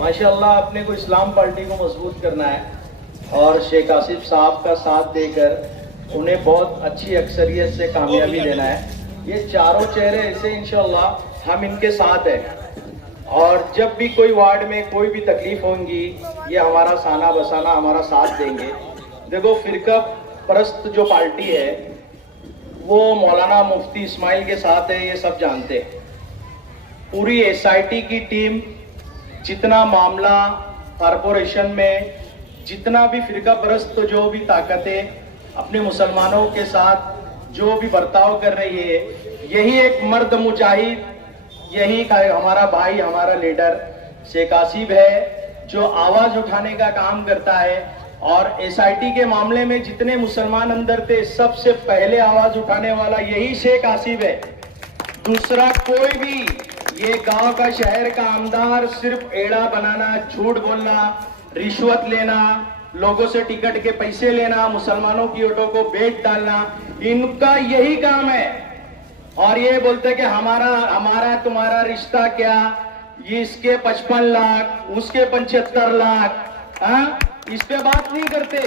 माशाल्लाह अपने को इस्लाम पार्टी को मजबूत करना है और शेख आसिफ साहब का साथ देकर उन्हें बहुत अच्छी अक्सरियत से कामयाबी देना है। ये चारों चेहरे ऐसे इंशाल्लाह हम इनके साथ हैं और जब भी कोई वार्ड में कोई भी तकलीफ होंगी ये हमारा साना बसाना हमारा साथ देंगे। देखो फिरका परस्त जो पार्टी है वो मौलाना मुफ्ती इस्माइल के साथ है, ये सब जानते हैं। पूरी एसआईटी की टीम जितना मामला कॉरपोरेशन में जितना भी फिरका परस्त जो भी ताकतें अपने मुसलमानों के साथ जो भी बर्ताव कर रही है, यही एक मर्द मुजाहिद, यही हमारा भाई हमारा लीडर शेख आसिफ है जो आवाज उठाने का काम करता है। और एसआईटी के मामले में जितने मुसलमान अंदर थे सबसे पहले आवाज उठाने वाला यही शेख आसिफ है, दूसरा कोई भी। ये गांव का शहर का आमदार सिर्फ एड़ा बनाना, झूठ बोलना, रिश्वत लेना, लोगों से टिकट के पैसे लेना, मुसलमानों की वोटों को बेच डालना, इनका यही काम है। और ये बोलते कि हमारा तुम्हारा रिश्ता क्या, ये इसके 55 लाख उसके 75 लाख, हाँ इस पे बात नहीं करते।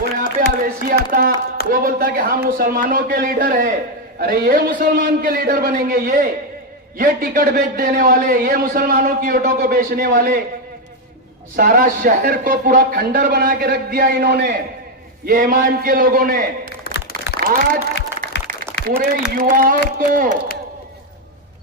वो यहाँ पे अवैसी आता, वो बोलता कि हम मुसलमानों के लीडर है। अरे ये मुसलमान के लीडर बनेंगे, ये टिकट बेच देने वाले, ये मुसलमानों की वोटों को बेचने वाले। सारा शहर को पूरा खंडर बना के रख दिया इन्होंने, ये इमाम के लोगों ने। आज पूरे युवाओं को,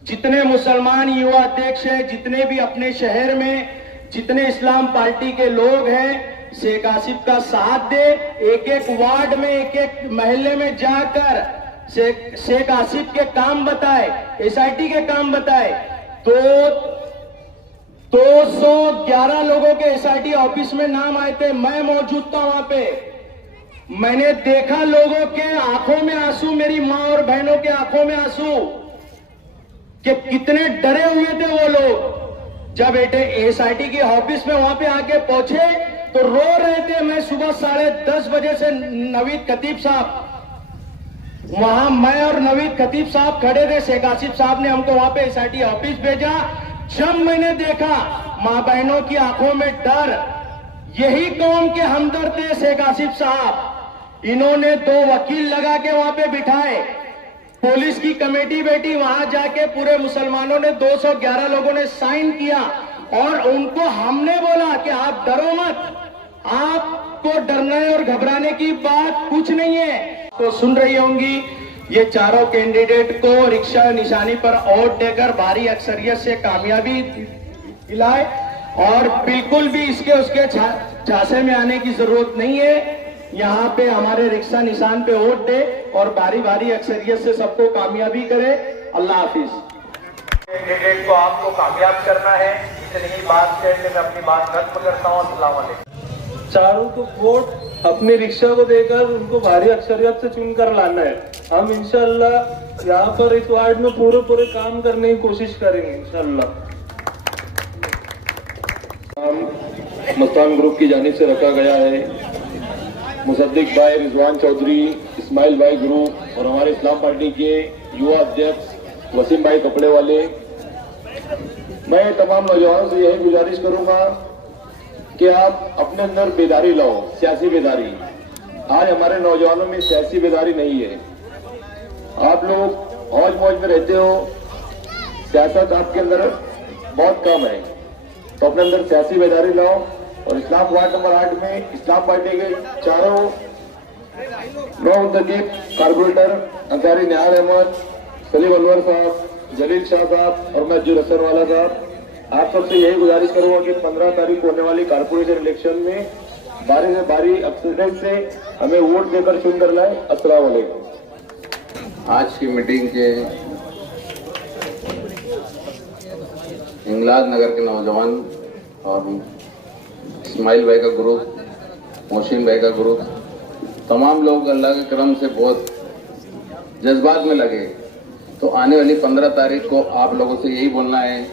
जितने मुसलमान युवा अध्यक्ष हैं, जितने भी अपने शहर में जितने इस्लाम पार्टी के लोग हैं, शेख आसिफ का साथ दे। एक एक वार्ड में एक एक महल्ले में जाकर शेख आसिफ के काम बताए, एसआईटी के काम बताए। तो 211 लोगों के एसआईटी ऑफिस में नाम आए थे, मैं मौजूद था वहां पे। मैंने देखा लोगों के आंखों में आंसू, मेरी मां और बहनों के आंखों में आंसू, कि कितने डरे हुए थे वो लोग। जब एसआईटी की ऑफिस में वहां पे आके पहुंचे तो रो रहे थे। मैं सुबह 10:30 बजे से नवीद खतीब साहब, वहां मैं और नवीद खतीब साहब खड़े थे। शेख आसिफ साहब ने हमको वहां पे एसआईटी ऑफिस भेजा। जब मैंने देखा मां बहनों की आंखों में डर, यही कौम के हमदर्द थे शेख आसिफ साहब। इन्होंने 2 वकील लगा के वहां पे बिठाए, पुलिस की कमेटी बैठी, वहां जाके पूरे मुसलमानों ने 211 लोगों ने साइन किया और उनको हमने बोला कि आप डरो मत, आपको डरने और घबराने की बात कुछ नहीं है। तो सुन रही होंगी, ये चारों कैंडिडेट को रिक्शा निशानी पर वोट देकर भारी अक्सरियत से कामयाबी दिलाए और बिल्कुल भी इसके उसके झांसे में आने की जरूरत नहीं है। यहाँ पे हमारे रिक्शा निशान पे वोट दे और भारी अक्सरियत से सबको कामयाबी करे। अल्लाह हाफिज। कैंडिडेट को आपको कामयाब करना है, इतनी बात कहने में अपनी बात खत्म करता हूँ। अस्सलाम वालेकुम। चारों को वोट अपनी रिक्शा को देकर उनको भारी अक्सरियत से चुनकर लाना है। हम इंशाल्लाह यहाँ पर इस वार्ड में पूरे काम करने की कोशिश करेंगे इंशाल्लाह। मस्तान ग्रुप की जानिब से रखा गया है। मुसद्दिक भाई, रिजवान चौधरी, इस्माइल भाई ग्रुप और हमारे इस्लाम पार्टी के युवा अध्यक्ष वसीम भाई कपड़े वाले। मैं तमाम नौजवानों से यही गुजारिश करूंगा कि आप अपने अंदर बेदारी लाओ, सियासी बेदारी। आज हमारे नौजवानों में सियासी बेदारी नहीं है। आप लोग हौज मौज में रहते हो, सियासत आपके अंदर बहुत कम है, तो अपने अंदर सियासी बेदारी लाओ। और इस्लाम वार्ड नंबर 8 में इस्लाम पार्टी के चारों 9 मुंतखब कारपोरेटर अंसारी निहाल अहमद, सलीम अनवर साहब, जलील शाह साहब और मैं अज्जुल हसन वाला साहब, आप सबसे यही गुजारिश करूंगा कि 15 तारीख को होने वाली कारपोरेशन इलेक्शन में भारी से भारी अक्सरियत से हमें वोट देकर चुनकर लाए। अस्सलाम वालेकुम। आज की मीटिंग के इंगलाज नगर के नौजवान और इस्माइल भाई का ग्रुप, मोहसिन भाई का ग्रुप, तमाम लोग अल्लाह के करम से बहुत जज्बात में लगे। तो आने वाली 15 तारीख को आप लोगों से यही बोलना है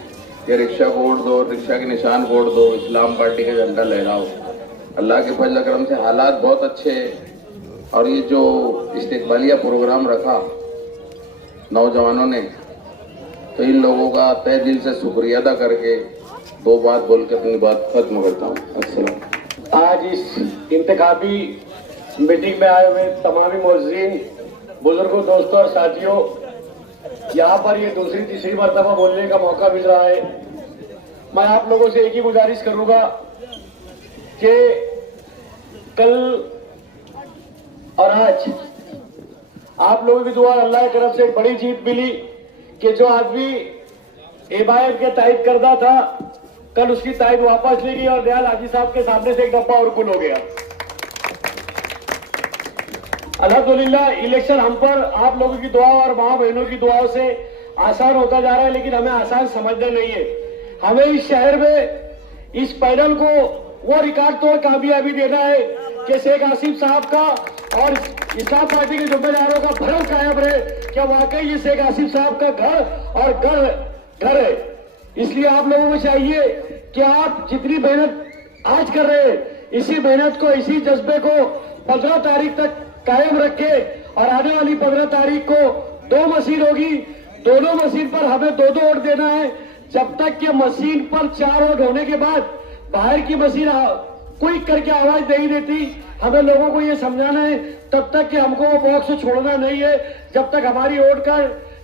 कि रिक्शा को वोट दो, रिक्शा के निशान को वोट दो, इस्लाम पार्टी का झंडा लहराओ। अल्लाह के फजल करम से हालात बहुत अच्छे हैं और ये जो इस्तिकबालिया प्रोग्राम रखा नौजवानों ने, तो इन लोगों का तहे दिल से शुक्रिया अदा करके दो बात बोल के अपनी बात खत्म करता हूँ। अस्सलाम। आज इस इंतखाबी मीटिंग में आए हुए तमामी मोअज़्ज़िन, बुजुर्गों, दोस्तों और साथियों, यहाँ पर ये दूसरी तीसरी मरतबा बोलने का मौका मिल रहा है। मैं आप लोगों से एक ही गुजारिश करूंगा कि कल और आज आप लोगों की दुआ, अल्लाह की तरफ से एक बड़ी जीत मिली कि जो आदमी एबायत के तायद करदा था, कल उसकी तायद वापस ले गई और दयाल हाजी साहब के सामने से एक डब्बा और कुल हो गया। अल्हम्दुलिल्लाह, इलेक्शन हम पर आप लोगों की दुआ और माँ बहनों की दुआओं से आसान होता जा रहा है, लेकिन हमें आसान समझना नहीं है। हमें इस शहर में इस पैनल को वो रिकॉर्ड तोड़ कामयाबी देना है कि शेख आसिफ साहब का और इस्लाम पार्टी के जुम्मेदारों का भरम कायम रहे कि वाकई ये शेख आसिफ साहब का घर और घर है। इसलिए आप लोगों को चाहिए कि आप जितनी मेहनत आज कर रहे हैं, इसी मेहनत को, इसी जज्बे को 15 तारीख तक कायम रखे और आने वाली 15 तारीख को 2 मशीन होगी। दोनों मशीन पर हमें 2-2 वोट देना है। जब तक कि मशीन पर 4 वोट होने के बाद बाहर की मशीन क्विक करके आवाज नहीं देती, हमें लोगों को ये समझाना है तब तक कि हमको वो बॉक्स छोड़ना नहीं है, जब तक हमारी वोट का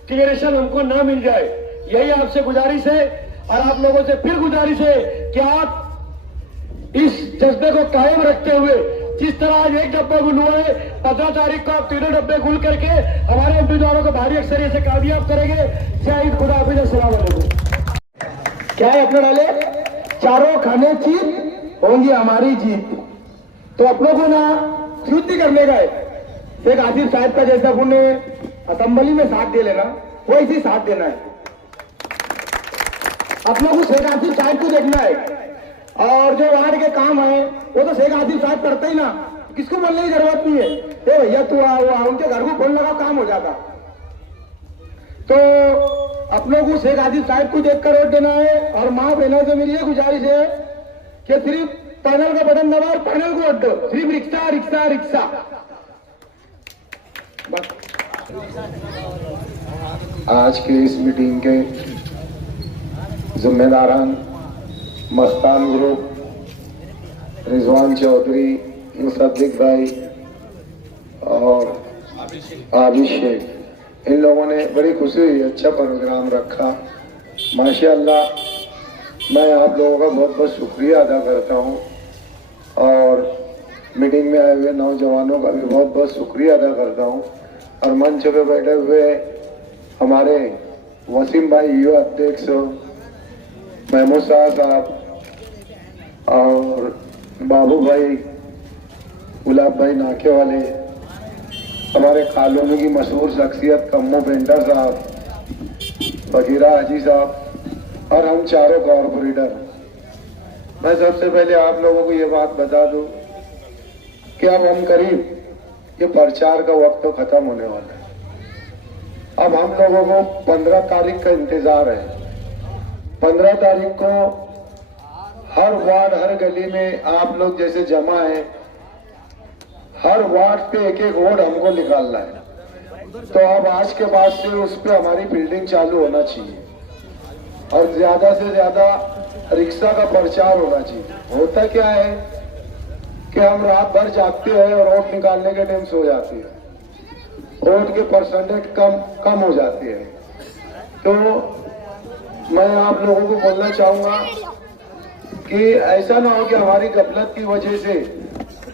क्लियरेशन हमको ना मिल जाए। यही आपसे गुजारिश है और आप लोगों से फिर गुजारिश है कि आप इस जज्बे को कायम रखते हुए, जिस तरह आज एक डब्बा गुल हुआ है, 15 तारीख को आप 3 डब्बे गुल करके हमारे उम्मीदवारों को भारी अक्सरियत से कामयाब करेंगे। जय हिंद, खुदा हाफिज़, अस्सलाम वालेकुम। क्या है अपने डाले, चारों खाने जीत होंगी हमारी जीत। तो अपनों को ना युद्ध करने का है। शेख आसिफ साहब का जैसा उन्होंने असेंबली में साथ दे लेना, वैसे साथ देना है। अपनों को शेख आसिफ साहब को देखना है और जो वार्ड के काम है वो तो शेख आसिफ साहब करते ही ना, किसको बोलने की जरूरत नहीं है। ए भैया तू आ, उनके घर को फोन लगा, काम हो जाता। तो अपनों को शेख आसिफ साहब को देखकर वोट देना है। और माँ बहनों से मेरी ये गुजारिश है कि सिर्फ पैनल का बटन दबा और पैनल को वोट दो, सिर्फ रिक्शा रिक्शा रिक्शा बस। आज के इस मीटिंग के जिम्मेदारान मस्तान ग्रुप, रिजवान चौधरी, मुसद्दिक भाई और आबिश शेख, इन लोगों ने बड़ी खुशी हुई, अच्छा प्रोग्राम रखा माशाअल्लाह। मैं आप लोगों का बहुत बहुत शुक्रिया अदा करता हूं और मीटिंग में आए हुए नौजवानों का भी बहुत बहुत शुक्रिया अदा करता हूं। और मंच पे बैठे हुए हमारे वसीम भाई, युवा अध्यक्ष महमूद साहब और बाबू भाई, गुलाब भाई नाके वाले, हमारे कॉलोनी की मशहूर शख्सियत कम्मो पेंटर साहब, बगीरा हाजी साहब और हम चारों कॉर्पोरेटर। मैं सबसे पहले आप लोगों को ये बात बता दूं कि अब हम करीब ये प्रचार का वक्त तो खत्म होने वाला है। अब हम लोगों को 15 तारीख का इंतजार है। 15 तारीख को हर वार्ड, हर गली में आप लोग जैसे जमा है, हर वार्ड पे एक एक वोट हमको निकालना है। तो अब आज के बाद से उस पे हमारी बिल्डिंग चालू होना चाहिए और ज्यादा से ज्यादा रिक्शा का प्रचार होना चाहिए। होता क्या है कि हम रात भर जागते हैं और वोट निकालने के टाइम सो जाते हैं, वोट के परसेंटेज कम हो जाती है। तो मैं आप लोगों को बोलना चाहूंगा कि ऐसा ना हो कि हमारी गफलत की वजह से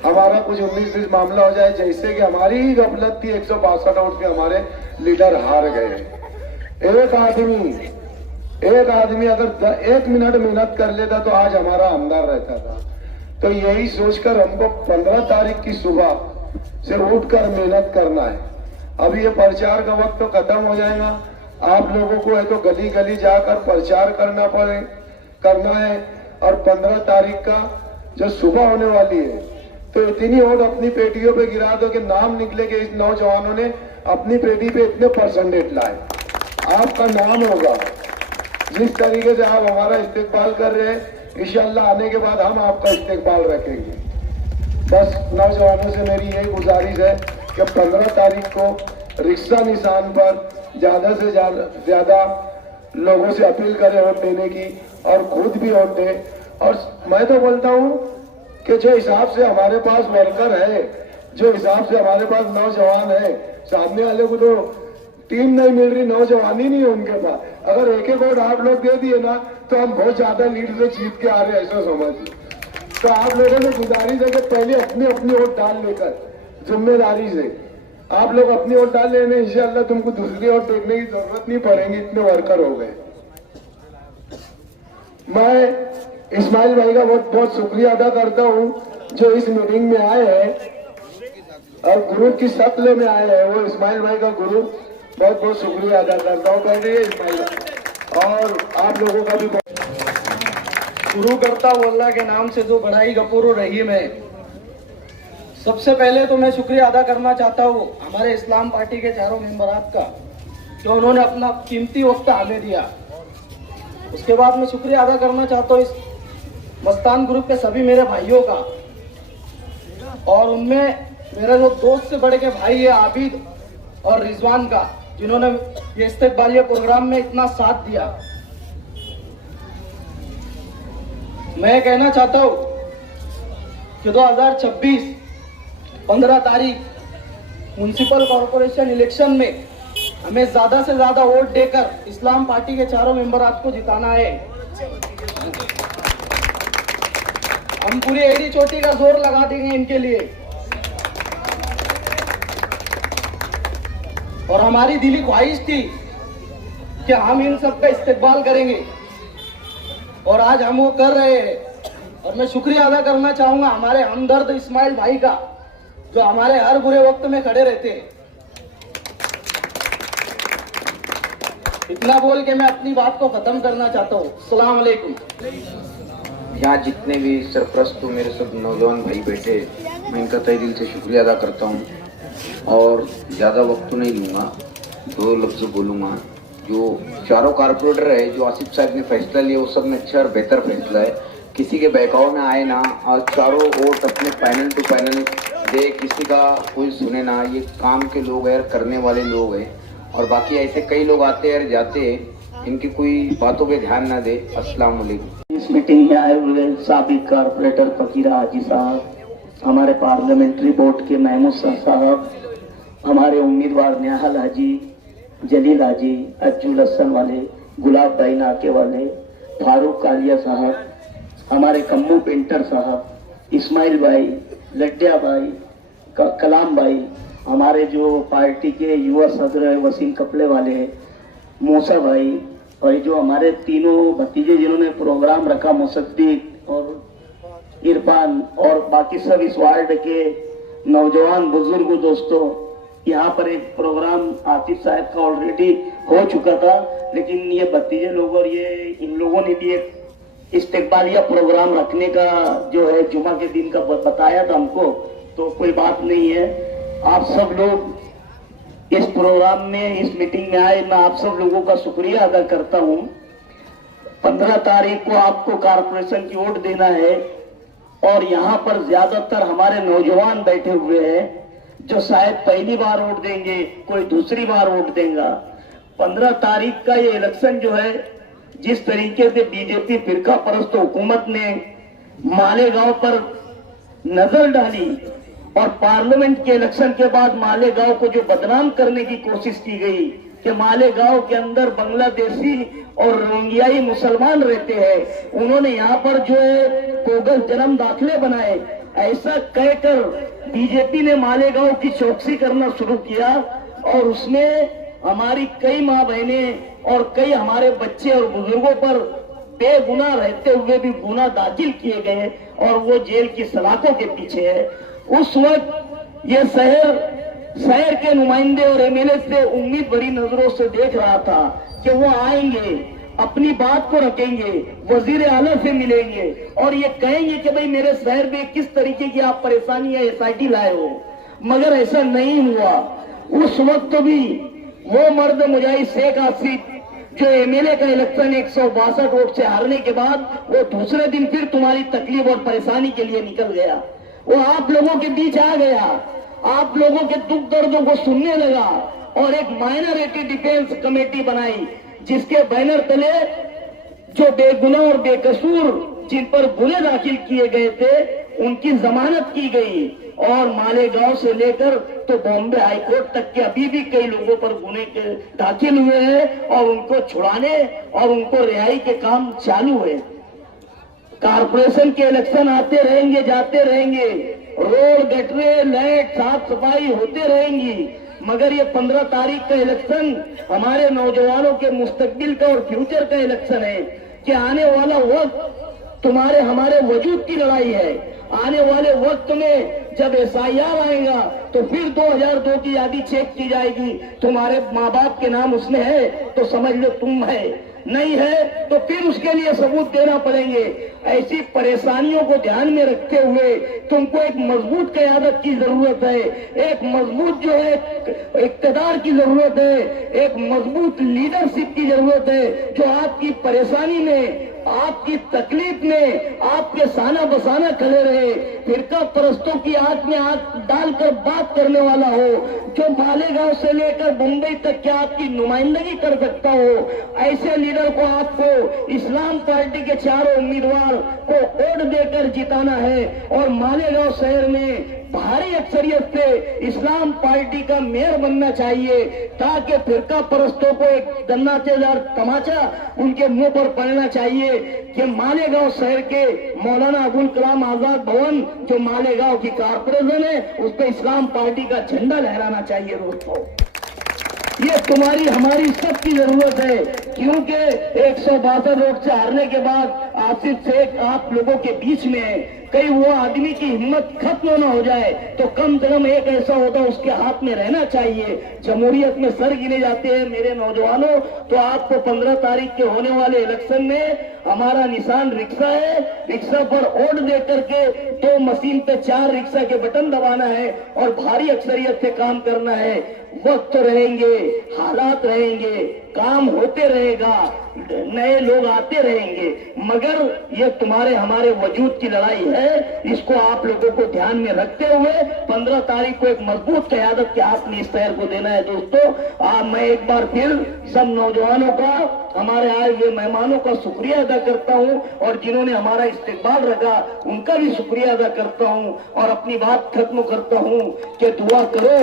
हमारा कुछ 19-20 मामला हो जाए, जैसे कि हमारी ही गफलत थी, 162 वोट से हमारे लीडर हार गए। एक आदमी अगर 1 मिनट मेहनत कर लेता तो आज हमारा आमदार रहता था। तो यही सोचकर हमको 15 तारीख की सुबह से उठकर मेहनत करना है। अब ये प्रचार का वक्त तो खत्म हो जाएगा, आप लोगों को है तो गली गली जाकर प्रचार करना है। और 15 तारीख का जो सुबह होने वाली है, तो इतनी वोट अपनी पेटियों पे गिरा दो कि नाम निकले कि इस नौजवानों ने अपनी पेटी पे इतने परसेंटेज लाए, आपका नाम होगा। जिस तरीके से आप हमारा इस्तेकबाल कर रहे हैं, इंशाअल्लाह आने के बाद हम आपका इस्तेकबाल रखेंगे। बस नौजवानों से मेरी यही गुजारिश है कि 15 तारीख को रिक्शा निशान पर ज्यादा से ज्यादा लोगों से अपील करें वोट देने की और खुद भी वोट दें। और मैं तो बोलता हूँ कि जो हिसाब से हमारे पास वर्कर है, जो हिसाब से हमारे पास नौजवान है, सामने वाले को तो टीम नहीं मिल रही, नौजवानी नहीं है उनके पास। अगर एक एक वोट आप लोग दे दिए ना तो हम बहुत ज्यादा लीड से जीत के आ रहे हैं, ऐसा समझ। तो आप लोगों ने गुजारिश है कि पहले अपनी अपनी वोट डाल लेकर जिम्मेदारी से आप लोग अपनी वोट डाल लेने, इंशाल्लाह तुमको दूसरी वोट देखने की जरूरत नहीं पड़ेगी, इतने वर्कर हो गए। मैं इस्माइल भाई का बहुत बहुत शुक्रिया अदा करता हूं जो इस मीटिंग में आए हैं और गुरु की शक्ल में आए हैं। वो इस्माइल भाई का गुरु बहुत बहुत शुक्रिया अदा करता हूँ। कह रही है इस्माइल और आप लोगों का भी शुरू करता हूँ अल्लाह के नाम से जो बड़ाई गफूर रहीम है। सबसे पहले तो मैं शुक्रिया अदा करना चाहता हूँ हमारे इस्लाम पार्टी के चारों मेंबरात का, जो उन्होंने अपना कीमती वक्त हमें दिया। उसके बाद मैं शुक्रिया अदा करना चाहता हूँ इस मस्तान ग्रुप के सभी मेरे भाइयों का, और उनमें मेरा जो दोस्त से बढ़ के भाई है आबिद और रिजवान का, जिन्होंने ये इस्तेकबालिया प्रोग्राम में इतना साथ दिया। मैं कहना चाहता हूँ कि 2026 15 तारीख म्युनिसिपल कॉर्पोरेशन इलेक्शन में हमें ज्यादा से ज्यादा वोट देकर इस्लाम पार्टी के चारों मेंबरात को जिताना है। हम पूरी एड़ी चोटी का जोर लगा देंगे इनके लिए, और हमारी दिली ख्वाहिश थी कि हम इन सब का इस्तेकबाल करेंगे, और आज हम वो कर रहे हैं। और मैं शुक्रिया अदा करना चाहूंगा हमारे हमदर्द इस्माइल भाई का, जो हमारे हर बुरे वक्त में खड़े रहते हैं। इतना बोल के मैं अपनी बात को खत्म करना चाहता हूँ। अस्सलाम वालेकुम। यहाँ जितने भी सरप्रस्त मेरे सब नौजवान भाई बैठे, मैं इनका तहे दिल से शुक्रिया अदा करता हूँ, और ज़्यादा वक्त तो नहीं लूँगा, 2 लफ्ज़ बोलूँगा। जो चारों कारपोरेटर है, जो आसिफ साहब ने फैसला लिया, वो सब में अच्छा और बेहतर फैसला है। किसी के बहकाव में आए ना, और चारों वोट अपने पैनल टू पैनल दे, किसी का कोई सुने ना। ये काम के लोग हैं, करने वाले लोग हैं, और बाकी ऐसे कई लोग आते हैं जाते हैं, इनकी कोई बातों पे ध्यान ना दे। अस्सलाम वालेकुम। इस मीटिंग में आए हुए साबिक कारपोरेटर फकीरा हाजी साहब, हमारे पार्लियामेंट्री बोर्ड के महमूद साहब, हमारे उम्मीदवार निहाल हाजी, जलील हाजी, अज्जुल हसन वाले, गुलाब भाई नाके वाले, फारूक कालिया साहब, हमारे कम्मू पेंटर साहब, इस्माइल भाई, लड्डिया भाई, कलाम भाई, हमारे जो पार्टी के युवा सदर है वसीम कपड़े वाले, मूसा भाई, और जो हमारे तीनों भतीजे जिन्होंने प्रोग्राम रखा, मुसद्दीक और इरफान, और बाकी सब इस वार्ड के नौजवान बुजुर्ग दोस्तों। यहाँ पर एक प्रोग्राम आतिफ साहब का ऑलरेडी हो चुका था, लेकिन ये भतीजे लोग और ये इन लोगों ने भी एक इस्तेकबालिया प्रोग्राम रखने का जो है जुमा के दिन का बताया था हमको, तो कोई बात नहीं है। आप सब लोग इस प्रोग्राम में, इस मीटिंग में आए, मैं आप सब लोगों का शुक्रिया अदा करता हूं। 15 तारीख को आपको कारपोरेशन की वोट देना है, और यहाँ पर ज्यादातर हमारे नौजवान बैठे हुए हैं जो शायद पहली बार वोट देंगे, कोई दूसरी बार वोट देगा। 15 तारीख का ये इलेक्शन जो है, जिस तरीके से बीजेपी फिरका परस्त हुकूमत ने मालेगांव पर नजर डाली, और पार्लियामेंट के इलेक्शन के बाद मालेगांव को जो बदनाम करने की कोशिश की गई कि मालेगांव के अंदर बांग्लादेशी और रोहिंग्याई मुसलमान रहते हैं, उन्होंने यहाँ पर जो है बोगस जन्म दाखिले बनाए, ऐसा कहकर बीजेपी ने मालेगांव की चौकसी करना शुरू किया, और उसमें हमारी कई माँ बहनें और कई हमारे बच्चे और बुजुर्गों पर बेगुनाह रहते हुए भी गुनाह दाखिल किए गए, और वो जेल की सलाखों के पीछे है। उस वक्त ये शहर के नुमाइंदे और एमएलए से उम्मीद भरी नजरों से देख रहा था कि वो आएंगे, अपनी बात को रखेंगे, वजीर आला से मिलेंगे, और ये कहेंगे कि भाई मेरे शहर में किस तरीके की आप परेशानी या एसआईटी लाए हो, मगर ऐसा नहीं हुआ। उस वक्त भी वो मर्द मुजाहिद शेख आसिफ, जो एमएलए का इलेक्शन 162 वोट से हारने के बाद, वो दूसरे दिन फिर तुम्हारी तकलीफ और परेशानी के लिए निकल गया, वो आप लोगों के बीच आ गया, आप लोगों के दुख दर्दों को सुनने लगा, और एक माइनॉरिटी डिफेंस कमेटी बनाई, जिसके बैनर तले जो बेगुनाह और बेकसूर जिन पर गुने दाखिल किए गए थे उनकी जमानत की गई, और मालेगांव से लेकर तो बॉम्बे हाईकोर्ट तक के अभी भी कई लोगों पर गुने दाखिल हुए हैं और उनको छुड़ाने और उनको रिहाई के काम चालू है। कारपोरेशन के इलेक्शन आते रहेंगे, जाते रहेंगे, रोड गटरे लाइट साफ सफाई होते रहेंगी, मगर ये 15 तारीख का इलेक्शन हमारे नौजवानों के मुस्तकबिल का और फ्यूचर का इलेक्शन है कि आने वाला वक्त तुम्हारे हमारे वजूद की लड़ाई है। आने वाले वक्त में जब SIR आएगा तो फिर 2002 की यादी चेक की जाएगी, तुम्हारे माँ बाप के नाम उसमें है तो समझ लो तुम है, नहीं है तो फिर उसके लिए सबूत देना पड़ेंगे। ऐसी परेशानियों को ध्यान में रखते हुए तुमको एक मजबूत क़यादत की जरूरत है, एक मजबूत जो है इक़्तिदार की जरूरत है, एक मजबूत लीडरशिप की जरूरत है जो आपकी परेशानी में, आपकी तकलीफ में आपके साना बसाना खड़े रहे, फिरका परस्तों की आंख में आंख डालकर बात करने वाला हो, जो मालेगांव से लेकर मुंबई तक क्या आपकी नुमाइंदगी कर सकता हो। ऐसे लीडर को आपको इस्लाम पार्टी के चारों उम्मीदवार को वोट देकर जिताना है और मालेगांव शहर में भारी अक्सरियत से इस्लाम पार्टी का मेयर बनना चाहिए, ताकि फिरका परस्तों को एक दन्नाचेदार तमाचा उनके मुंह पर पड़ना चाहिए कि मालेगांव शहर के मौलाना अबुल कलाम आजाद भवन जो मालेगांव की कारपोरेशन है उस पर इस्लाम पार्टी का झंडा लहराना चाहिए। दोस्तों, ये तुम्हारी हमारी सबकी जरूरत है, क्योंकि 162 वोट से हारने के बाद आसिफ शेख आप लोगों के बीच में है। कहीं वो आदमी की हिम्मत खत्म न हो जाए तो कम से कम एक ऐसा होता उसके हाथ में रहना चाहिए। जमहूरियत में सर गिने जाते हैं मेरे नौजवानों, तो आपको 15 तारीख के होने वाले इलेक्शन में हमारा निशान रिक्शा है, रिक्शा पर वोट दे करके 2 मशीन पे 4 रिक्शा के बटन दबाना है और भारी अक्सरियत से काम करना है। वक्त रहेंगे, हालात रहेंगे, काम होते रहेगा, नए लोग आते रहेंगे, मगर ये तुम्हारे हमारे वजूद की लड़ाई है। इसको आप लोगों को ध्यान में रखते हुए 15 तारीख को एक मजबूत क़यादत के आपने इस शहर को देना है। दोस्तों, मैं एक बार फिर सब नौजवानों का, हमारे आए हुए मेहमानों का शुक्रिया अदा करता हूं और जिन्होंने हमारा इस्तेकबाल रखा उनका भी शुक्रिया अदा करता हूं और अपनी बात खत्म करता हूं कि दुआ करो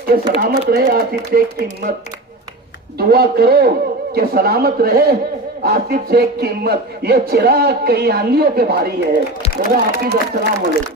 कि सलामत रहे आसिफ शेख की हिम्मत, दुआ करो कि सलामत रहे आसिफ शेख की हिम्मत। ये चिराग कई आंधियों पे भारी है। खुदा हाफिज़, अस्सलाम वालेकुम।